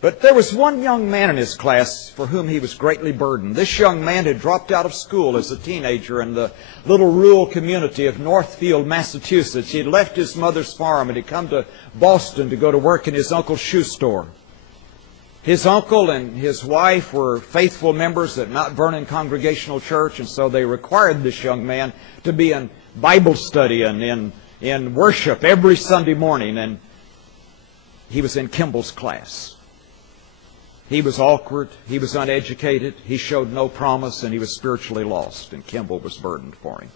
But there was one young man in his class for whom he was greatly burdened. This young man had dropped out of school as a teenager in the little rural community of Northfield, Massachusetts. He had left his mother's farm and had come to Boston to go to work in his uncle's shoe store. His uncle and his wife were faithful members at Mount Vernon Congregational Church, and so they required this young man to be in Bible study and in worship every Sunday morning, and he was in Kimball's class. He was awkward, he was uneducated, he showed no promise, and he was spiritually lost, and Kimball was burdened for him.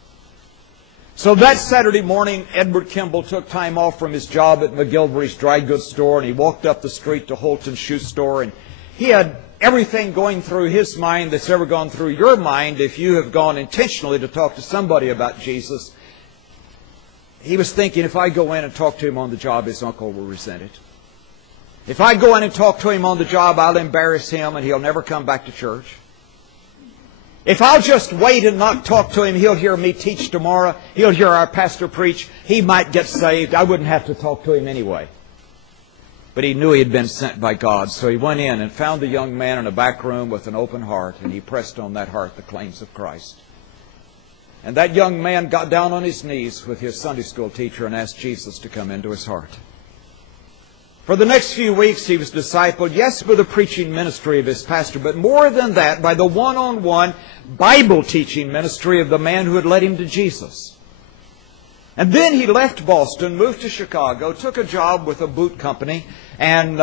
So that Saturday morning, Edward Kimball took time off from his job at McGilvery's dry goods store, and he walked up the street to Holton's shoe store, and he had everything going through his mind that's ever gone through your mind if you have gone intentionally to talk to somebody about Jesus. He was thinking, if I go in and talk to him on the job, his uncle will resent it. If I go in and talk to him on the job, I'll embarrass him and he'll never come back to church. If I'll just wait and not talk to him, he'll hear me teach tomorrow. He'll hear our pastor preach. He might get saved. I wouldn't have to talk to him anyway. But he knew he had been sent by God, so he went in and found the young man in a back room with an open heart, and he pressed on that heart the claims of Christ. And that young man got down on his knees with his Sunday school teacher and asked Jesus to come into his heart. For the next few weeks, he was discipled, yes, by the preaching ministry of his pastor, but more than that, by the one-on-one Bible teaching ministry of the man who had led him to Jesus. And then he left Boston, moved to Chicago, took a job with a boot company, and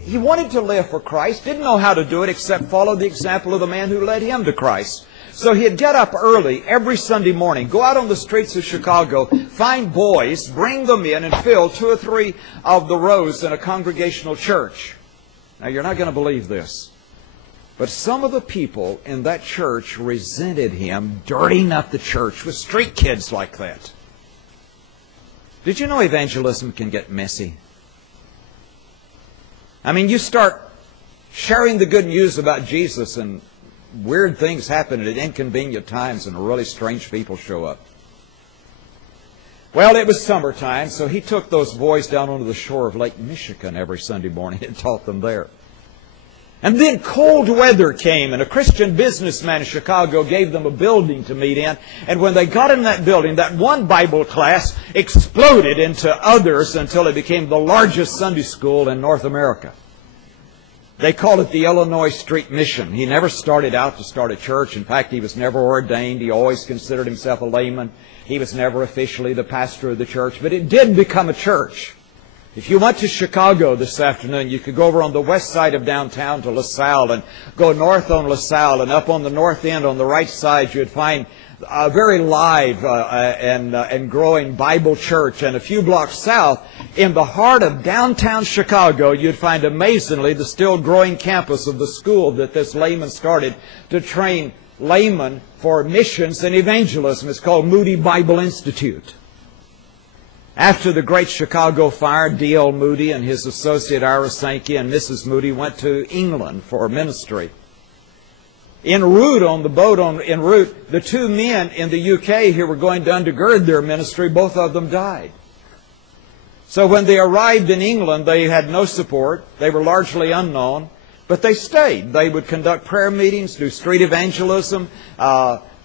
he wanted to live for Christ, didn't know how to do it except follow the example of the man who led him to Christ. So he'd get up early every Sunday morning, go out on the streets of Chicago, find boys, bring them in, and fill 2 or 3 of the rows in a congregational church. Now, you're not going to believe this, but some of the people in that church resented him dirtying up the church with street kids like that. Did you know evangelism can get messy? I mean, you start sharing the good news about Jesus and weird things happen at inconvenient times and really strange people show up. Well, it was summertime, so he took those boys down onto the shore of Lake Michigan every Sunday morning and taught them there. And then cold weather came, and a Christian businessman in Chicago gave them a building to meet in. And when they got in that building, that one Bible class exploded into others until it became the largest Sunday school in North America. They called it the Illinois Street Mission. He never started out to start a church. In fact, he was never ordained. He always considered himself a layman. He was never officially the pastor of the church, but it did become a church. If you went to Chicago this afternoon, you could go over on the west side of downtown to LaSalle and go north on LaSalle, and up on the north end on the right side you'd find a very live and growing Bible church. And a few blocks south, in the heart of downtown Chicago, you'd find amazingly the still growing campus of the school that this layman started to train laymen for missions and evangelism. It's called Moody Bible Institute. After the Great Chicago Fire, D.L. Moody and his associate Ira Sankey and Mrs. Moody went to England for ministry. En route on the boat, en route, the 2 men in the UK who were going to undergird their ministry, both of them died. So when they arrived in England, they had no support. They were largely unknown, but they stayed. They would conduct prayer meetings, do street evangelism,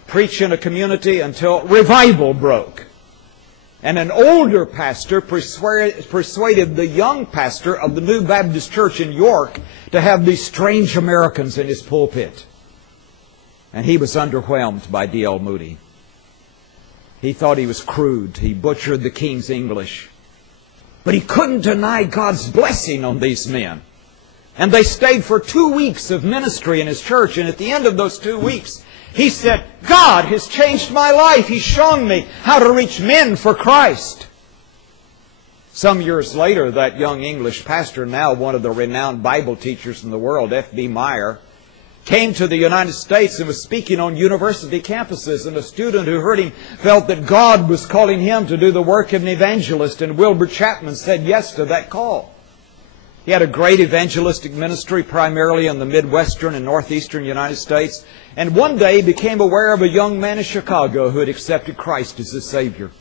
preach in a community until revival broke. And an older pastor persuaded the young pastor of the New Baptist Church in York to have these strange Americans in his pulpit. And he was underwhelmed by D.L. Moody. He thought he was crude. He butchered the King's English. But he couldn't deny God's blessing on these men. And they stayed for 2 weeks of ministry in his church. And at the end of those 2 weeks, he said, God has changed my life. He's shown me how to reach men for Christ. Some years later, that young English pastor, now one of the renowned Bible teachers in the world, F.B. Meyer, came to the United States and was speaking on university campuses. And a student who heard him felt that God was calling him to do the work of an evangelist. And Wilbur Chapman said yes to that call. He had a great evangelistic ministry, primarily in the Midwestern and Northeastern United States. And one day he became aware of a young man in Chicago who had accepted Christ as his Savior.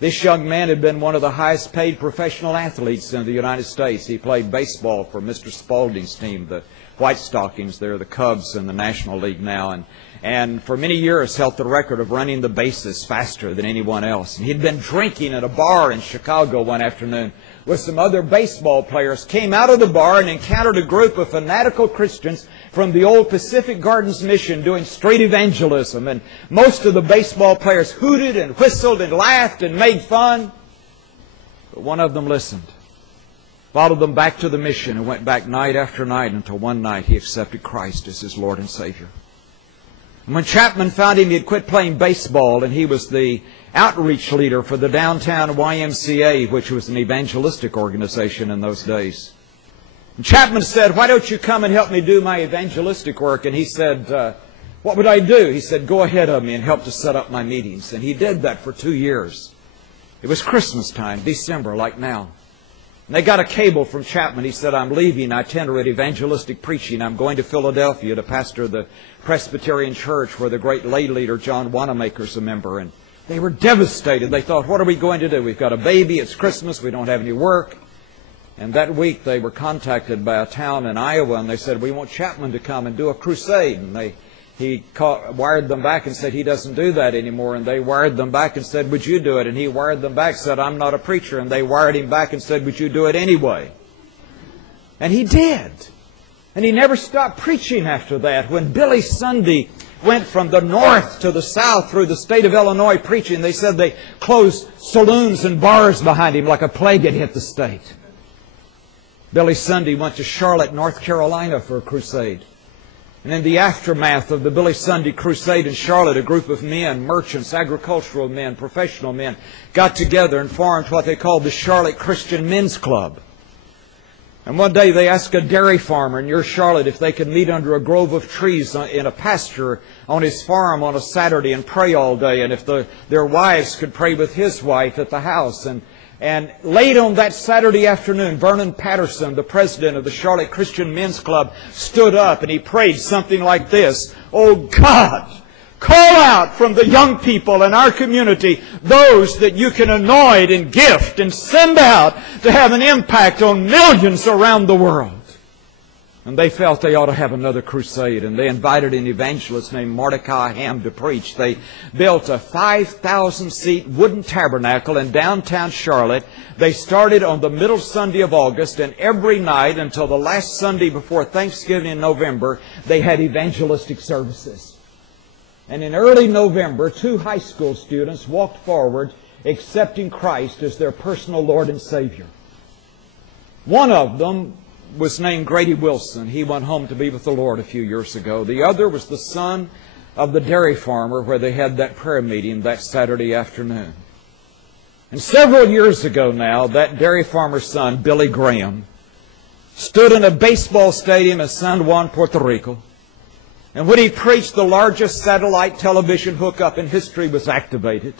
This young man had been one of the highest paid professional athletes in the United States. He played baseball for Mr. Spalding's team, the White Stockings. They're the Cubs in the National League now. And for many years held the record of running the bases faster than anyone else. And he'd been drinking at a bar in Chicago one afternoon with some other baseball players, came out of the bar and encountered a group of fanatical Christians from the old Pacific Gardens Mission doing street evangelism. And most of the baseball players hooted and whistled and laughed and made fun. But one of them listened, followed them back to the mission, and went back night after night until one night he accepted Christ as his Lord and Savior. And when Chapman found him, he had quit playing baseball, and he was the outreach leader for the downtown YMCA, which was an evangelistic organization in those days. And Chapman said, "Why don't you come and help me do my evangelistic work?" And he said, "What would I do?" He said, "Go ahead of me and help to set up my meetings." And he did that for 2 years. It was Christmas time, December, like now. And they got a cable from Chapman. He said, "I'm leaving itinerant evangelistic preaching. I'm going to Philadelphia to pastor the Presbyterian Church where the great lay leader John Wanamaker's a member." And they were devastated. They thought, "What are we going to do? We've got a baby. It's Christmas. We don't have any work." And that week they were contacted by a town in Iowa, and they said, "We want Chapman to come and do a crusade." And he wired them back and said, "He doesn't do that anymore." And they wired them back and said, "Would you do it?" And he wired them back and said, "I'm not a preacher." And they wired him back and said, "Would you do it anyway?" And he did. And he never stopped preaching after that. When Billy Sunday went from the north to the south through the state of Illinois preaching, they said they closed saloons and bars behind him like a plague had hit the state. Billy Sunday went to Charlotte, North Carolina for a crusade. And in the aftermath of the Billy Sunday crusade in Charlotte, a group of men, merchants, agricultural men, professional men, got together and formed what they called the Charlotte Christian Men's Club. And one day they asked a dairy farmer near Charlotte if they could meet under a grove of trees in a pasture on his farm on a Saturday and pray all day, and if their wives could pray with his wife at the house. And late on that Saturday afternoon, Vernon Patterson, the president of the Charlotte Christian Men's Club, stood up and he prayed something like this: "Oh God, call out from the young people in our community those that you can anoint and gift and send out to have an impact on millions around the world." And they felt they ought to have another crusade, and they invited an evangelist named Mordecai Ham to preach. They built a 5,000-seat wooden tabernacle in downtown Charlotte. They started on the middle Sunday of August, and every night until the last Sunday before Thanksgiving in November, they had evangelistic services. And in early November, 2 high school students walked forward accepting Christ as their personal Lord and Savior. One of them was named Grady Wilson. He went home to be with the Lord a few years ago. The other was the son of the dairy farmer where they had that prayer meeting that Saturday afternoon. And several years ago now, that dairy farmer's son, Billy Graham, stood in a baseball stadium in San Juan, Puerto Rico. And when he preached, the largest satellite television hookup in history was activated.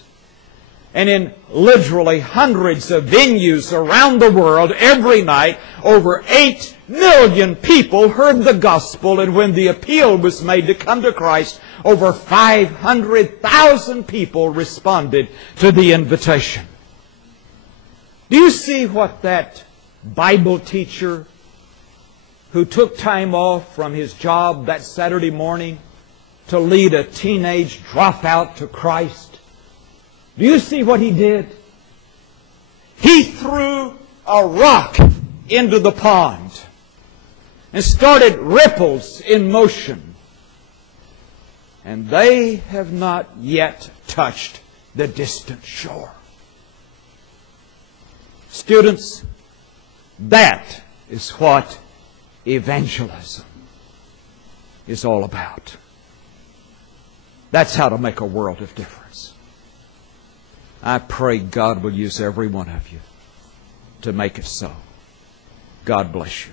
And in literally hundreds of venues around the world every night, over 8 million people heard the gospel. And when the appeal was made to come to Christ, over 500,000 people responded to the invitation. Do you see what that Bible teacher who took time off from his job that Saturday morning to lead a teenage dropout to Christ? Do you see what he did? He threw a rock into the pond and started ripples in motion. And they have not yet touched the distant shore. Students, that is what evangelism is all about. That's how to make a world of difference. I pray God will use every one of you to make it so. God bless you.